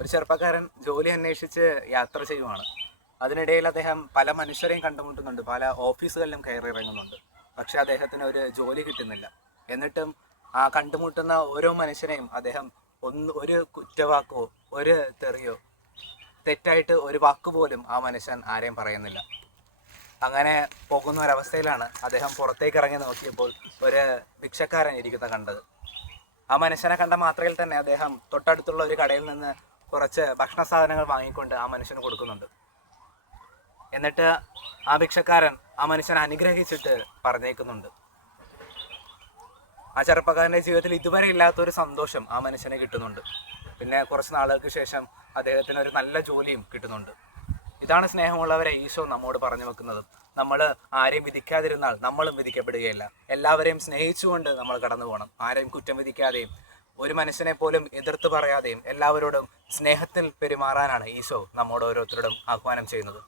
ഒരു ചെറുപ്പക്കാരൻ ജോലി അന്വേഷിച്ച് യാത്ര ചെയ്യുവാണ്. അതിനിടയിൽ അദ്ദേഹം പല മനുഷ്യരെയും കണ്ടുമുട്ടുന്നുണ്ട്, പല ഓഫീസുകളിലും കയറിയിറങ്ങുന്നുണ്ട്. പക്ഷെ അദ്ദേഹത്തിന് ഒരു ജോലി കിട്ടുന്നില്ല. എന്നിട്ടും ആ കണ്ടുമുട്ടുന്ന ഓരോ മനുഷ്യനെയും അദ്ദേഹം ഒരു കുറ്റവാക്കോ ഒരു തെറിയോ തെറ്റായിട്ട് ഒരു വാക്കുപോലും ആ മനുഷ്യൻ ആരെയും പറയുന്നില്ല. അങ്ങനെ പോകുന്ന ഒരവസ്ഥയിലാണ് അദ്ദേഹം പുറത്തേക്ക് ഇറങ്ങി നോക്കിയപ്പോൾ ഒരു ഭിക്ഷക്കാരൻ ഇരിക്കുന്ന കണ്ടത്. ആ മനുഷ്യനെ കണ്ട മാത്രയിൽ തന്നെ അദ്ദേഹം തൊട്ടടുത്തുള്ള ഒരു കടയിൽ നിന്ന് കുറച്ച് ഭക്ഷണ സാധനങ്ങൾ വാങ്ങിക്കൊണ്ട് ആ മനുഷ്യന് കൊടുക്കുന്നുണ്ട്. എന്നിട്ട് ആ ഭിക്ഷക്കാരൻ ആ മനുഷ്യനെ അനുഗ്രഹിച്ചിട്ട് പറഞ്ഞേക്കുന്നുണ്ട്. ആ ചെറുപ്പക്കാരൻ്റെ ജീവിതത്തിൽ ഇതുവരെ ഇല്ലാത്തൊരു സന്തോഷം ആ മനുഷ്യന് കിട്ടുന്നുണ്ട്. പിന്നെ കുറച്ച് നാളുകൾക്ക് ശേഷം അദ്ദേഹത്തിന് ഒരു നല്ല ജോലിയും കിട്ടുന്നുണ്ട്. ഇതാണ് സ്നേഹമുള്ളവരെ ഈശോ നമ്മോട് പറഞ്ഞു വെക്കുന്നത്. നമ്മൾ ആരെയും വിധിക്കാതിരുന്നാൽ നമ്മളും വിധിക്കപ്പെടുകയില്ല. എല്ലാവരെയും സ്നേഹിച്ചുകൊണ്ട് നമ്മൾ കടന്നു പോകണം. ആരെയും കുറ്റം വിധിക്കാതെയും ഒരു മനുഷ്യനെ പോലും എതിർത്ത് പറയാതെയും എല്ലാവരോടും സ്നേഹത്തിൽ പെരുമാറാനാണ് ഈശോ നമ്മോട് ഓരോരുത്തരോടും ആഹ്വാനം ചെയ്യുന്നത്.